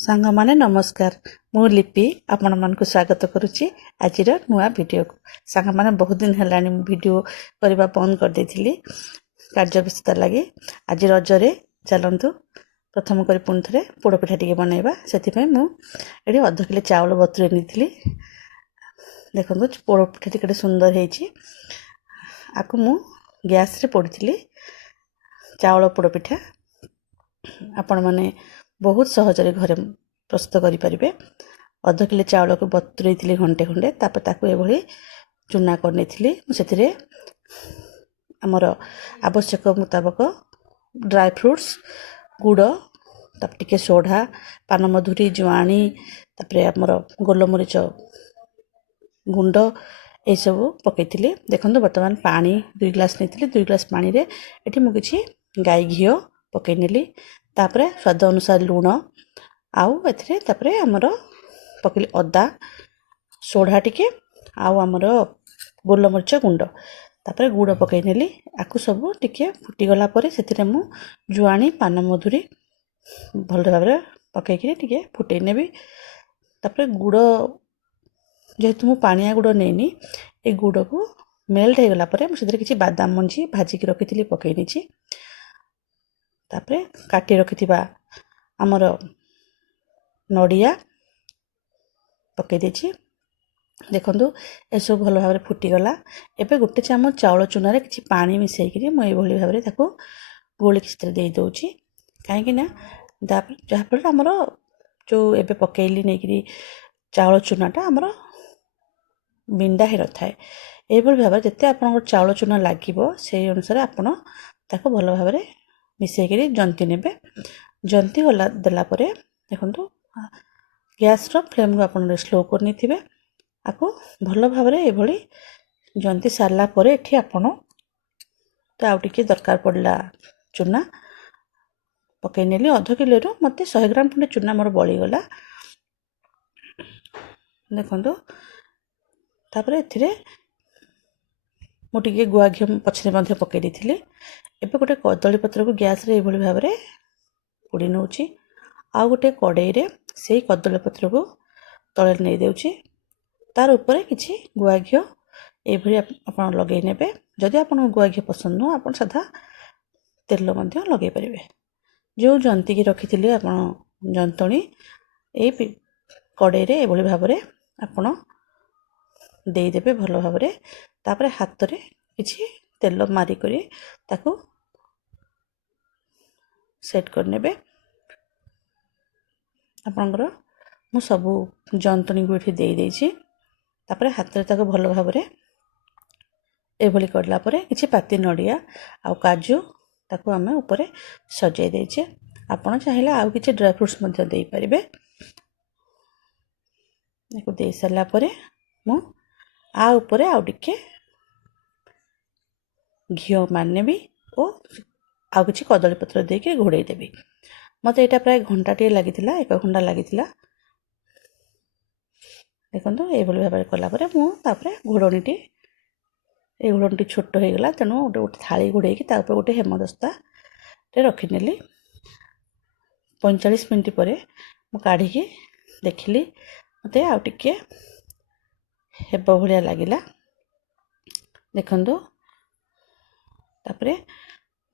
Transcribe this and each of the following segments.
ସାଙ୍ଗମାନେ ନମସ୍କାର। ମୁଁ ଲିପି ଆପଣମାନଙ୍କୁ ସ୍ୱାଗତ କରୁଛି ଆଜିର ନୂଆ ଭିଡ଼ିଓକୁ। ସାଙ୍ଗମାନେ ବହୁତ ଦିନ ହେଲାଣି ମୁଁ ଭିଡ଼ିଓ କରିବା ବନ୍ଦ କରିଦେଇଥିଲି କାର୍ଯ୍ୟ ବ୍ୟସ୍ତତା ଲାଗି। ଆଜି ରଜରେ ଚାଲନ୍ତୁ ପ୍ରଥମ କରି ପୁଣି ଥରେ ପୋଡ଼ପିଠା ଟିକେ ବନେଇବା। ସେଥିପାଇଁ ମୁଁ ଏଠି ଅଧ କିଲୋ ଚାଉଳ ବତୁରେଇ ନେଇଥିଲି। ଦେଖନ୍ତୁ ପୋଡ଼ପିଠା ଟିକେ ସୁନ୍ଦର ହେଇଛି। ଆକୁ ମୁଁ ଗ୍ୟାସରେ ପୋଡ଼ିଥିଲି ଚାଉଳ ପୋଡ଼ପିଠା। ଆପଣମାନେ ବହୁତ ସହଜରେ ଘରେ ପ୍ରସ୍ତୁତ କରିପାରିବେ। ଅଧ କିଲୋ ଚାଉଳକୁ ବତୁରେଇଥିଲି ଘଣ୍ଟେ ଖଣ୍ଡେ, ତାପରେ ତାକୁ ଏଭଳି ଚୁନା କରିନେଇଥିଲି। ମୁଁ ସେଥିରେ ଆମର ଆବଶ୍ୟକ ମୁତାବକ ଡ୍ରାଏ ଫ୍ରୁଟ୍ସ, ଗୁଡ଼, ତାପରେ ଟିକେ ସୋଢ଼ା, ପାନମଧୁରୀ, ଜୁଆଣି, ତାପରେ ଆମର ଗୋଲମରିଚ ଗୁଣ୍ଡ ଏସବୁ ପକାଇଥିଲି। ଦେଖନ୍ତୁ ବର୍ତ୍ତମାନ ପାଣି 2 ଗ୍ଲାସ୍ ନେଇଥିଲି। 2 ଗ୍ଲାସ୍ ପାଣିରେ ଏଠି ମୁଁ କିଛି ଗାଈ ଘିଅ ପକାଇ ନେଲି। ତାପରେ ସ୍ୱାଦ ଅନୁସାରେ ଲୁଣ, ଆଉ ଏଥିରେ ତାପରେ ଆମର ପକାଇଲି ଅଦା, ସୋଢ଼ା ଟିକେ, ଆଉ ଆମର ଗୋଲମରିଚ ଗୁଣ୍ଡ, ତାପରେ ଗୁଡ଼ ପକାଇ ନେଲି। ଆକୁ ସବୁ ଟିକେ ଫୁଟିଗଲା ପରେ ସେଥିରେ ମୁଁ ଜୁଆଣି, ପାନମଧୁରୀ ଭଲ ଭାବରେ ପକାଇକିରି ଟିକେ ଫୁଟାଇ ନେବି। ତାପରେ ଗୁଡ଼, ଯେହେତୁ ମୁଁ ପାଣିଆ ଗୁଡ଼ ନେଇନି, ଏ ଗୁଡ଼କୁ ମେଲ୍ଟ ହେଇଗଲା ପରେ ମୁଁ ସେଥିରେ କିଛି ବାଦାମ ମଞ୍ଜି ଭାଜିକି ରଖିଥିଲି ପକାଇ ଦେଇଛି। ତାପରେ କାଟି ରଖିଥିବା ଆମର ନଡ଼ିଆ ପକାଇ ଦେଇଛି। ଦେଖନ୍ତୁ ଏସବୁ ଭଲ ଭାବରେ ଫୁଟିଗଲା। ଏବେ ଗୋଟେ ଚାମଚ ଚାଉଳ ଚୁନାରେ କିଛି ପାଣି ମିଶାଇକିରି ମୁଁ ଏଇଭଳି ଭାବରେ ତାକୁ ଗୋଳିକି ସେଥିରେ ଦେଇ ଦେଉଛି। କାହିଁକିନା ଯାହାଫଳରେ ଆମର ଯେଉଁ ଏବେ ପକାଇଲି ନେଇକିରି ଚାଉଳ ଚୁନାଟା ଆମର ବିଣ୍ଡା ହେଇନଥାଏ। ଏଇଭଳି ଭାବରେ ଯେତେ ଆପଣଙ୍କର ଚାଉଳ ଚୁନା ଲାଗିବ ସେଇ ଅନୁସାରେ ଆପଣ ତାକୁ ଭଲ ଭାବରେ ମିଶାଇକିରି ଜନ୍ତି ନେବେ। ଜନ୍ତି ଦେଲା ପରେ ଦେଖନ୍ତୁ ଗ୍ୟାସ୍ର ଫ୍ଲେମ୍କୁ ଆପଣ ସ୍ଲୋ କରିନେଇଥିବେ। ଆକୁ ଭଲ ଭାବରେ ଏଭଳି ଜନ୍ତି ସାରିଲା ପରେ ଏଠି ଆପଣ ଆଉ ଟିକେ ଦରକାର ପଡ଼ିଲା ଚୁନା ପକାଇ ନେଲି। ଅଧ କିଲୋରୁ ମୋତେ 100 ଗ୍ରାମ ଖଣ୍ଡେ ଚୁନା ମୋର ବଳିଗଲା। ଦେଖନ୍ତୁ ତାପରେ ଏଥିରେ ମୁଁ ଟିକେ ଗୁଆ ଘିଅ ପଛରେ ମଧ୍ୟ ପକାଇ ଦେଇଥିଲି। ଏବେ ଗୋଟେ କଦଳୀ ପତ୍ରକୁ ଗ୍ୟାସ୍ରେ ଏଇଭଳି ଭାବରେ ପୋଡ଼ି ନେଉଛି। ଆଉ ଗୋଟେ କଡ଼େଇରେ ସେଇ କଦଳୀ ପତ୍ରକୁ ତଳେ ନେଇ ଦେଉଛି। ତାର ଉପରେ କିଛି ଗୁଆ ଘିଅ ଏଇଭଳି ଆପଣ ଲଗାଇ ନେବେ। ଯଦି ଆପଣଙ୍କୁ ଗୁଆ ଘିଅ ପସନ୍ଦ ନୁହଁ, ଆପଣ ସାଧା ତେଲ ମଧ୍ୟ ଲଗାଇ ପାରିବେ। ଯେଉଁ ଜନ୍ତିକି ରଖିଥିଲେ ଆପଣ ଜନ୍ତଣି, ଏଇ କଡ଼େଇରେ ଏଭଳି ଭାବରେ ଆପଣ ଦେଇଦେବେ ଭଲ ଭାବରେ। ତାପରେ ହାତରେ କିଛି ତେଲ ମାରିକରି ତାକୁ ସେଟ୍ କରିନେବେ। ଆପଣଙ୍କର ମୁଁ ସବୁ ଜନ୍ତଣିକୁ ଏଠି ଦେଇ ଦେଇଛି। ତାପରେ ହାତରେ ତାକୁ ଭଲ ଭାବରେ ଏଭଳି କରିଲା ପରେ କିଛି ପାତି ନଡ଼ିଆ ଆଉ କାଜୁ ତାକୁ ଆମେ ଉପରେ ସଜାଇ ଦେଇଛେ। ଆପଣ ଚାହିଁଲେ ଆଉ କିଛି ଡ୍ରାଏ ଫ୍ରୁଟ୍ସ ମଧ୍ୟ ଦେଇପାରିବେ। ତାକୁ ଦେଇ ସାରିଲା ପରେ ମୁଁ ଉପରେ ଆଉ ଟିକେ ଘିଅ ମାରିନେବି ଓ ଆଉ କିଛି କଦଳୀପତ୍ର ଦେଇକି ଘୋଡ଼େଇ ଦେବି। ମୋତେ ଏଇଟା ପ୍ରାୟ ଘଣ୍ଟାଟିଏ ଲାଗିଥିଲା, 1 ଘଣ୍ଟା ଲାଗିଥିଲା। ଦେଖନ୍ତୁ ଏଇଭଳି ଭାବରେ କଲା ପରେ ମୁଁ ତାପରେ ଘୋଡ଼ଣୀଟି ଛୋଟ ହେଇଗଲା, ତେଣୁ ଗୋଟେ ଥାଳି ଘୋଡ଼େଇକି ତା ଉପରେ ଗୋଟେ ହେମଦସ୍ତାରେ ରଖିନେଲି। 45 ମିନିଟ୍ ପରେ ମୁଁ କାଢ଼ିକି ଦେଖିଲି, ମୋତେ ଆଉ ଟିକେ ହେବ ଭଳିଆ ଲାଗିଲା। ଦେଖନ୍ତୁ ତାପରେ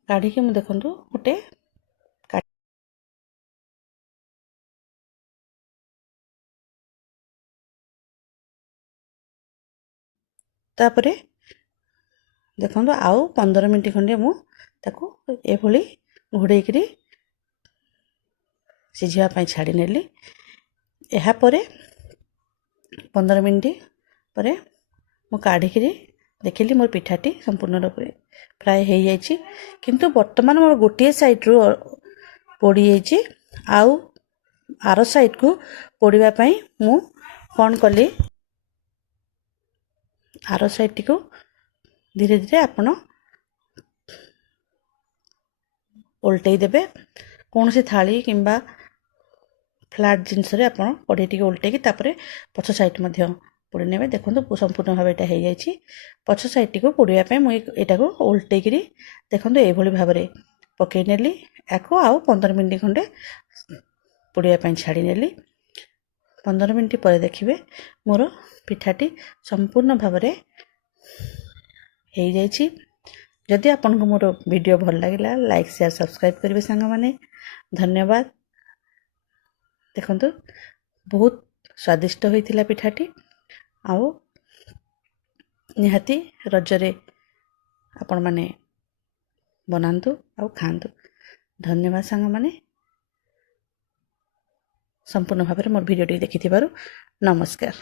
କାଢ଼ିକି ମୁଁ ଦେଖନ୍ତୁ ଗୋଟେ ତାପରେ ଦେଖନ୍ତୁ ଆଉ 15 ମିନିଟ୍ ଖଣ୍ଡେ ମୁଁ ତାକୁ ଏଭଳି ଘୋଡ଼େଇକିରି ସିଝିବା ପାଇଁ ଛାଡ଼ି ନେଲି। ଏହାପରେ 15 ମିନିଟ୍ ପରେ ମୁଁ କାଢ଼ିକିରି ଦେଖିଲି ମୋର ପିଠାଟି ସମ୍ପୂର୍ଣ୍ଣ ରୂପେ ପ୍ରାୟ ହେଇଯାଇଛି। କିନ୍ତୁ ବର୍ତ୍ତମାନ ମୋର ଗୋଟିଏ ସାଇଡ଼୍ରୁ ପୋଡ଼ିଯାଇଛି। ଆଉ ଆର ସାଇଡ଼୍କୁ ପୋଡ଼ିବା ପାଇଁ ମୁଁ କ'ଣ କଲି, ଆର ସାଇଡ଼୍ଟିକୁ ଧୀରେ ଧୀରେ ଆପଣ ଓଲଟେଇ ଦେବେ। କୌଣସି ଥାଳି କିମ୍ବା ଫ୍ଲାଟ୍ ଜିନିଷରେ ଆପଣ କଢ଼େଇଟିକୁ ଓଲଟେଇକି ତାପରେ ପଛ ସାଇଡ଼୍ ମଧ୍ୟ ପୋଡ଼ି ନେବେ। ଦେଖନ୍ତୁ ସମ୍ପୂର୍ଣ୍ଣ ଭାବେ ଏଇଟା ହେଇଯାଇଛି। ପଛ ସାଇଡ଼୍ଟିକୁ ପୋଡ଼ିବା ପାଇଁ ମୁଁ ଏଇଟାକୁ ଓଲଟେଇକିରି ଦେଖନ୍ତୁ ଏଇଭଳି ଭାବରେ ପକାଇ ନେଲି। ୟାକୁ ଆଉ 15 ମିନିଟ୍ ଖଣ୍ଡେ ପୋଡ଼ିବା ପାଇଁ ଛାଡ଼ି ନେଲି। 15 ମିନିଟ୍ ପରେ ଦେଖିବେ ମୋର ପିଠାଟି ସମ୍ପୂର୍ଣ୍ଣ ଭାବରେ ହେଇଯାଇଛି। ଯଦି ଆପଣଙ୍କୁ ମୋର ଭିଡ଼ିଓ ଭଲ ଲାଗିଲା ଲାଇକ୍ ସେୟାର ସବସ୍କ୍ରାଇବ୍ କରିବେ ସାଙ୍ଗମାନେ। ଧନ୍ୟବାଦ। ଦେଖନ୍ତୁ ବହୁତ ସ୍ୱାଦିଷ୍ଟ ହୋଇଥିଲା ପିଠାଟି। ଆଉ ନିହାତି ରଜରେ ଆପଣମାନେ ବନାନ୍ତୁ ଆଉ ଖାଆନ୍ତୁ। ଧନ୍ୟବାଦ ସାଙ୍ଗମାନେ, ସମ୍ପୂର୍ଣ୍ଣ ଭାବରେ ମୋର ଭିଡ଼ିଓଟି ଦେଖିଥିବାରୁ। ନମସ୍କାର।